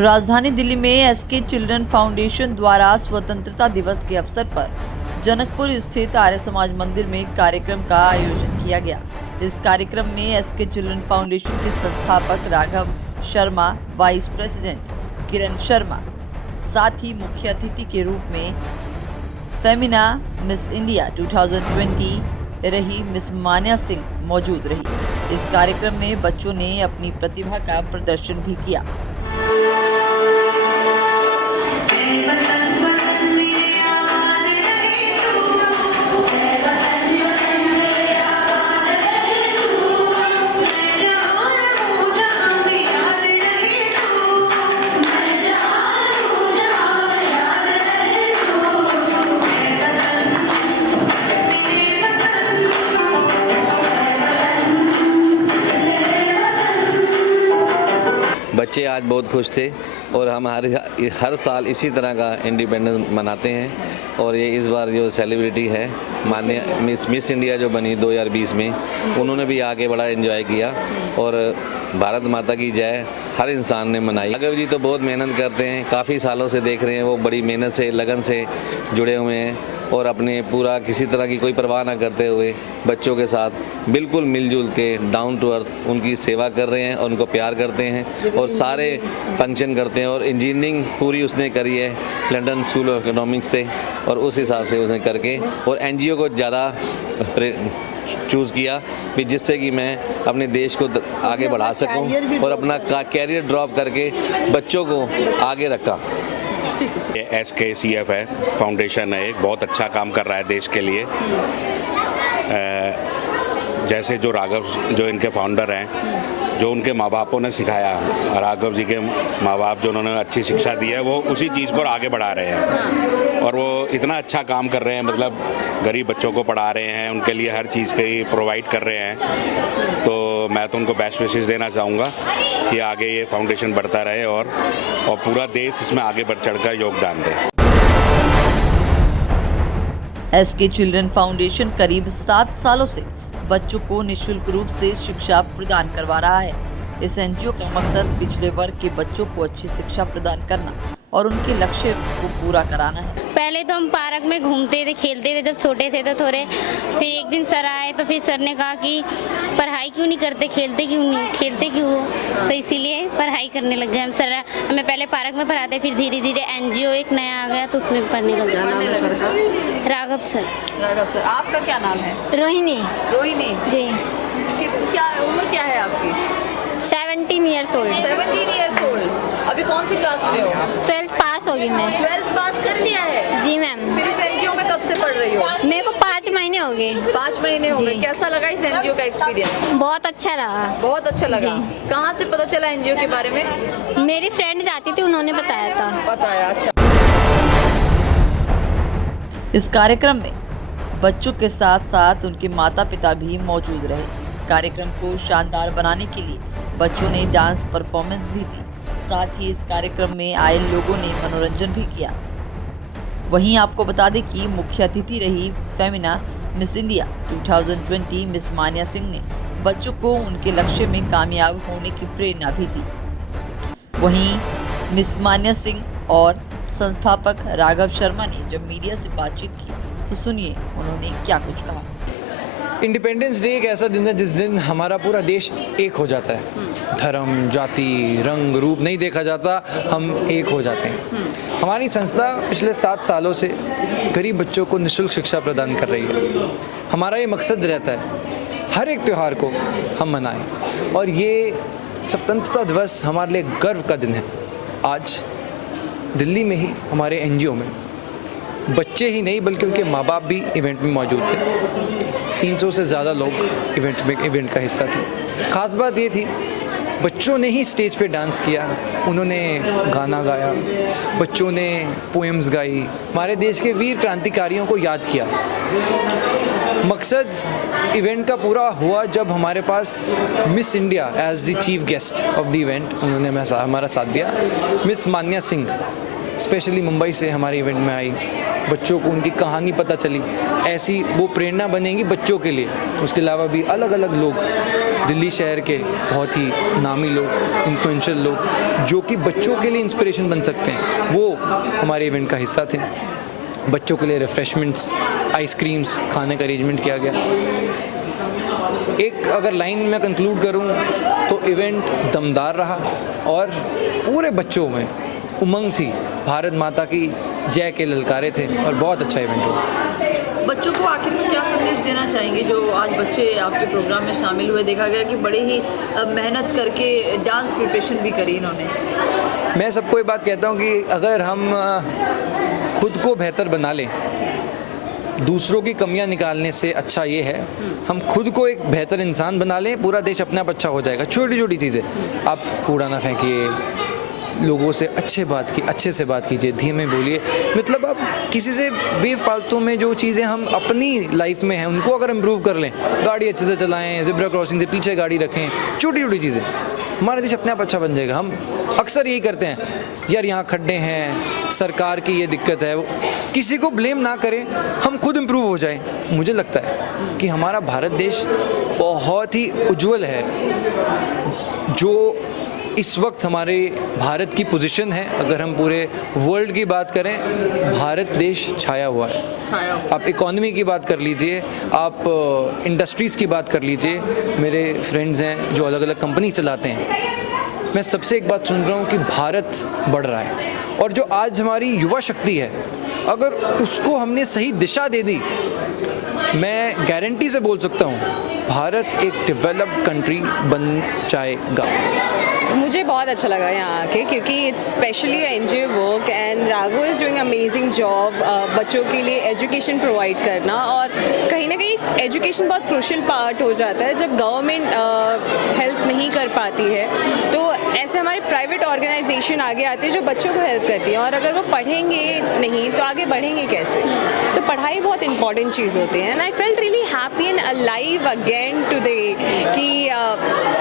राजधानी दिल्ली में SK children foundation द्वारा स्वतंत्रता दिवस के अवसर पर जनकपुर स्थित आर्य समाज मंदिर में कार्यक्रम का आयोजन किया गया। इस कार्यक्रम में एसके चिल्ड्रन फाउंडेशन के संस्थापक राघव शर्मा, वाइस प्रेसिडेंट किरण शर्मा, साथ ही मुख्य अतिथि के रूप में फेमिना मिस इंडिया 2020 रही मिस मान्या सिंह मौजूद रही। इस कार्यक्रम में बच्चों ने अपनी प्रतिभा का प्रदर्शन भी किया। बच्चे आज बहुत खुश थे और हम हर साल इसी तरह का इंडिपेंडेंस मनाते हैं। और ये इस बार जो सेलिब्रिटी है माननीय मिस इंडिया जो बनी 2020 में, उन्होंने भी आके बड़ा एंजॉय किया और भारत माता की जय हर इंसान ने मनाई। राघव जी तो बहुत मेहनत करते हैं, काफ़ी सालों से देख रहे हैं, वो बड़ी मेहनत से लगन से जुड़े हुए हैं और अपने पूरा किसी तरह की कोई परवाह ना करते हुए बच्चों के साथ बिल्कुल मिलजुल के डाउन टू अर्थ उनकी सेवा कर रहे हैं और उनको प्यार करते हैं और सारे फंक्शन करते हैं। और इंजीनियरिंग पूरी उसने करी है लंदन स्कूल ऑफ इकोनॉमिक्स से और उस हिसाब से उसने करके और एनजीओ को ज़्यादा चूज़ किया कि जिससे कि मैं अपने देश को आगे बढ़ा सकूं और अपना कैरियर ड्रॉप करके बच्चों को आगे रखा। ये SKCF है, फाउंडेशन है, एक बहुत अच्छा काम कर रहा है देश के लिए। जैसे जो राघव जो इनके फाउंडर हैं, जो उनके माँ बापों ने सिखाया, राघव जी के माँ बाप जो उन्होंने अच्छी शिक्षा दी है, वो उसी चीज़ को आगे बढ़ा रहे हैं और वो इतना अच्छा काम कर रहे हैं, मतलब गरीब बच्चों को पढ़ा रहे हैं, उनके लिए हर चीज़ की प्रोवाइड कर रहे हैं। तो मैं तो उनको बेस्ट विशेस देना चाहूँगा कि आगे ये फाउंडेशन बढ़ता रहे और पूरा देश इसमें आगे बढ़ चढ़कर योगदान दे। एसके चिल्ड्रन फाउंडेशन करीब 7 सालों से बच्चों को निःशुल्क रूप से शिक्षा प्रदान करवा रहा है। इस एनजीओ का मकसद पिछड़े वर्ग के बच्चों को अच्छी शिक्षा प्रदान करना और उनके लक्ष्य को पूरा कराना है। पहले तो हम पार्क में घूमते थे, खेलते थे जब छोटे थे तो थोड़े, फिर एक दिन सर आए तो फिर सर ने कहा कि पढ़ाई क्यों नहीं करते, खेलते क्यों हो, तो इसीलिए पढ़ाई करने लग गए हम। सर हमें पहले पार्क में पढ़ाते, फिर धीरे धीरे एनजीओ एक नया आ गया तो उसमें पढ़ने लग गए। राघव सर। आपका क्या नाम है? रोहिणी जी। क्या उम्र क्या है आपकी? 17 ईयर्स ओल्ड। 17 years old. अभी कौन सी क्लास में हो? 12th पास होगी मैं। 12th पास कर लिया है? जी मैम। फिर इस एनजीओ में कब से पढ़ रही हो? मेरे को 5 महीने हो गए। 5 महीने हो गए। कैसा लगा इस एनजीओ का एक्सपीरियंस? बहुत अच्छा रहा। बहुत अच्छा लगा। कहाँ से पता चला एनजीओ के बारे में? मेरी फ्रेंड जाती थी, उन्होंने बताया था। बताया, अच्छा। इस कार्यक्रम में बच्चों के साथ साथ उनके माता पिता भी मौजूद रहे। कार्यक्रम को शानदार बनाने के लिए बच्चों ने डांस परफॉर्मेंस भी दी। साथ ही इस कार्यक्रम में आए लोगों ने मनोरंजन भी किया। वहीं आपको बता दें कि मुख्य अतिथि रही Femina miss India 2020 miss Manya Singh ने बच्चों को उनके लक्ष्य में कामयाब होने की प्रेरणा भी दी। वहीं मिस मान्या सिंह और संस्थापक राघव शर्मा ने जब मीडिया से बातचीत की तो सुनिए उन्होंने क्या कुछ कहा। इंडिपेंडेंस डे एक ऐसा दिन है जिस दिन हमारा पूरा देश एक हो जाता है। धर्म, जाति, रंग, रूप नहीं देखा जाता, हम एक हो जाते हैं। हमारी संस्था पिछले 7 सालों से गरीब बच्चों को निःशुल्क शिक्षा प्रदान कर रही है। हमारा ये मकसद रहता है हर एक त्यौहार को हम मनाएं और ये स्वतंत्रता दिवस हमारे लिए गर्व का दिन है। आज दिल्ली में ही हमारे एनजीओ में बच्चे ही नहीं बल्कि उनके माँ बाप भी इवेंट में मौजूद थे। 300 से ज़्यादा लोग इवेंट का हिस्सा थे। ख़ास बात ये थी बच्चों ने ही स्टेज पे डांस किया, उन्होंने गाना गाया, बच्चों ने पोएम्स गाई, हमारे देश के वीर क्रांतिकारियों को याद किया। मकसद इवेंट का पूरा हुआ जब हमारे पास Miss India as the chief guest of the event उन्होंने हमारा साथ दिया। मिस मान्या सिंह स्पेशली मुंबई से हमारे इवेंट में आई, बच्चों को उनकी कहानी पता चली, ऐसी वो प्रेरणा बनेंगी बच्चों के लिए। उसके अलावा भी अलग अलग लोग, दिल्ली शहर के बहुत ही नामी लोग, इन्फ्लुएंशियल लोग जो कि बच्चों के लिए इंस्पिरेशन बन सकते हैं, वो हमारे इवेंट का हिस्सा थे। बच्चों के लिए रिफ्रेशमेंट्स, आइसक्रीम्स, खाने का अरेंजमेंट किया गया। एक अगर लाइन में कंक्लूड करूं तो इवेंट दमदार रहा और पूरे बच्चों में उमंग थी, भारत माता की जय के ललकारे थे और बहुत अच्छा इवेंट हुआ। बच्चों को आखिर में क्या संदेश देना चाहेंगे जो आज बच्चे आपके प्रोग्राम में शामिल हुए? देखा गया कि बड़े ही मेहनत करके डांस प्रिपरेशन भी करी इन्होंने। मैं सबको ये बात कहता हूँ कि अगर हम खुद को बेहतर बना लें, दूसरों की कमियां निकालने से अच्छा ये है हम खुद को एक बेहतर इंसान बना लें, पूरा देश अपने आप अच्छा हो जाएगा। छोटी छोटी चीज़ें, आप कूड़ा ना फेंकिए, लोगों से अच्छे से बात कीजिए, धीमे बोलिए। मतलब आप किसी से बेफालतू में जो चीज़ें हम अपनी लाइफ में हैं उनको अगर इम्प्रूव कर लें, गाड़ी अच्छे से चलाएं, ज़ेब्रा क्रॉसिंग से पीछे गाड़ी रखें, छोटी छोटी चीज़ें, हमारा देश अपने आप अच्छा बन जाएगा। हम अक्सर यही करते हैं, यार यहाँ खड्डे हैं, सरकार की ये दिक्कत है, किसी को ब्लेम ना करें, हम खुद इम्प्रूव हो जाएं। मुझे लगता है कि हमारा भारत देश बहुत ही उज्जवल है। जो इस वक्त हमारे भारत की पोजीशन है, अगर हम पूरे वर्ल्ड की बात करें, भारत देश छाया हुआ है। आप इकोनॉमी की बात कर लीजिए, आप इंडस्ट्रीज़ की बात कर लीजिए। मेरे फ्रेंड्स हैं जो अलग अलग कंपनी चलाते हैं, मैं सबसे एक बात सुन रहा हूँ कि भारत बढ़ रहा है और जो आज हमारी युवा शक्ति है, अगर उसको हमने सही दिशा दे दी, मैं गारंटी से बोल सकता हूँ भारत एक डेवलप्ड कंट्री बन जाएगा। मुझे बहुत अच्छा लगा यहाँ आके, क्योंकि it's specially NGO work and Raghav is doing amazing job बच्चों के लिए एजुकेशन प्रोवाइड करना। और कहीं ना कहीं एजुकेशन बहुत क्रूशियल पार्ट हो जाता है जब गवर्नमेंट हेल्प नहीं कर पाती है, तो ऐसे हमारे प्राइवेट ऑर्गेनाइजेशन आगे आती है जो बच्चों को हेल्प करती है। और अगर वो पढ़ेंगे नहीं तो आगे बढ़ेंगे कैसे? तो पढ़ाई बहुत इंपॉर्टेंट चीज़ होती है। And I felt really happy and alive again today कि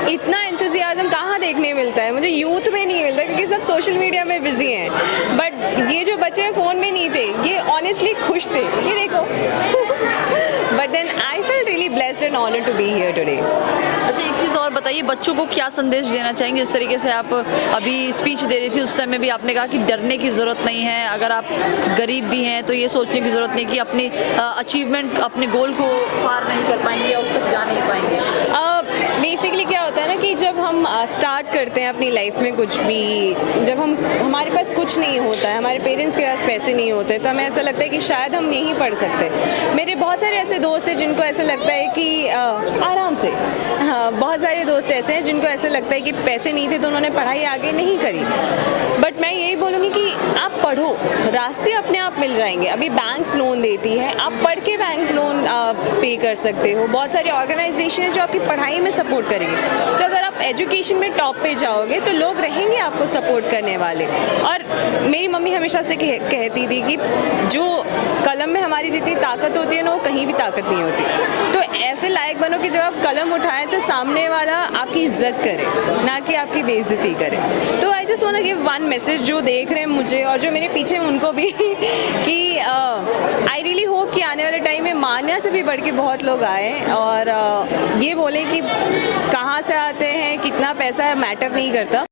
इतना एंथुसियाज्म कहाँ देखने मिलता है, मुझे यूथ में नहीं मिलता क्योंकि सब सोशल मीडिया में बिजी हैं। बट ये जो बच्चे फ़ोन में नहीं थे, ये ऑनेस्टली खुश थे, ये देखो। But then I felt really blessed and honoured to be here today. अच्छा, एक चीज़ और बताइए, बच्चों को क्या संदेश देना चाहेंगे? जिस तरीके से आप अभी स्पीच दे रही थी उस समय भी आपने कहा कि डरने की ज़रूरत नहीं है, अगर आप गरीब भी हैं तो ये सोचने की ज़रूरत नहीं कि अपनी अचीवमेंट, अपने गोल को पार नहीं कर पाएंगे या उस तक जा नहीं पाएंगे। बेसिकली क्या होता है ना कि जब हम स्टार्ट करते हैं अपनी लाइफ में कुछ भी, जब हमारे पास कुछ नहीं होता है, हमारे पेरेंट्स के पास पैसे नहीं होते, तो हमें ऐसा लगता है कि शायद हम नहीं पढ़ सकते। मेरे बहुत सारे ऐसे दोस्त हैं जिनको ऐसा लगता है कि आराम से, हाँ, बहुत सारे दोस्त ऐसे हैं जिनको ऐसा लगता है कि पैसे नहीं थे तो उन्होंने पढ़ाई आगे नहीं करी। बट मैं यही बोलूँगी कि आप पढ़ो, रास्ते अपने आप मिल जाएंगे। अभी बैंक्स लोन देती है, आप पढ़ के बैंक लोन पे कर सकते हो। बहुत सारी ऑर्गेनाइजेशन है जो आपकी पढ़ाई में सपोर्ट करेंगे। तो अगर आप एजुकेशन में टॉप पे जाओगे तो लोग रहेंगे आपको सपोर्ट करने वाले। और मेरी मम्मी हमेशा से कहती थी कि जो कलम में हमारी जितनी ताकत होती है ना, वो कहीं भी ताकत नहीं होती। तो ऐसे लायक बनो कि जब आप कलम उठाएं तो सामने वाला आपकी इज्जत करे, ना कि आपकी बेइज्जती करे। तो I just want to give one message जो देख रहे हैं मुझे और जो मेरे पीछे हैं उनको भी कि आई रियली होप कि आने वाले टाइम में मान्या से भी बढ़ के बहुत लोग आए और ये बोले कि कहाँ से आते हैं, कितना पैसा है, मैटर नहीं करता।